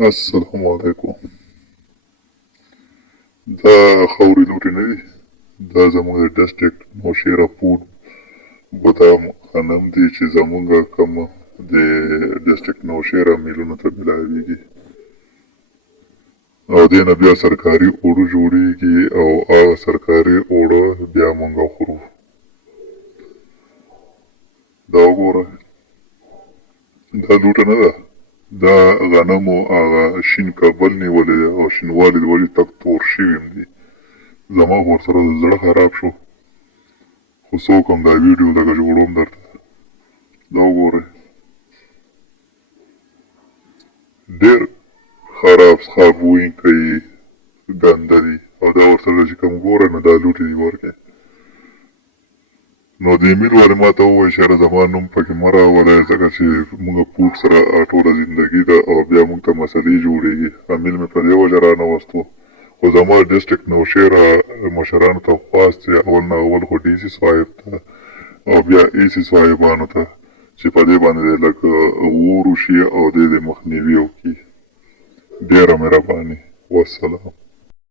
السلام علیکم. دا خاورې لوټې نه دي، دا زموږ د ډسټرکټ نوشیره فوډ بادام غنم دي چې زموږ کوم د ډسټرکټ نوشیره میلونو ته میلاویږي او دې نه بیا سرکاري اوړه جوړیږي او هغه سرکاري اوړه بیا موږ خورو. دا وګوره، دا لوټه نه ده، دا غنمو هغه شین کابل نیولی دی او شینوالي د وجې تک تور شوي هم دي. زما خو ورسره زړه خراب شو، خو څه وکړم دا ویډیو لکه جوړوم درته. دا وګورئ، ډېر خراب څښاک بویونکی ګنده دي او دا ورسره چې کوم ګورئ نو دا لوټې دي ورکې. نو دې میل والي ما ته وویل چې یاره زما نوم پکې مه راولئ ځکه چې موږ فوډ سره ټوله زندګي ده او بیا موږ ته مسلې جوړېږي. امیل مې په دې وجه رانوستو، خو زما ډسټرکټ نوشیره مشرانو ته خواست چې اول نه اول خو ډي سي صاحب ته او بیا ای سي صاحبانو ته چې په دې باندې لږ غور وشي او دې د مخنیوي وکړي. ډېره مهرباني. والسلام.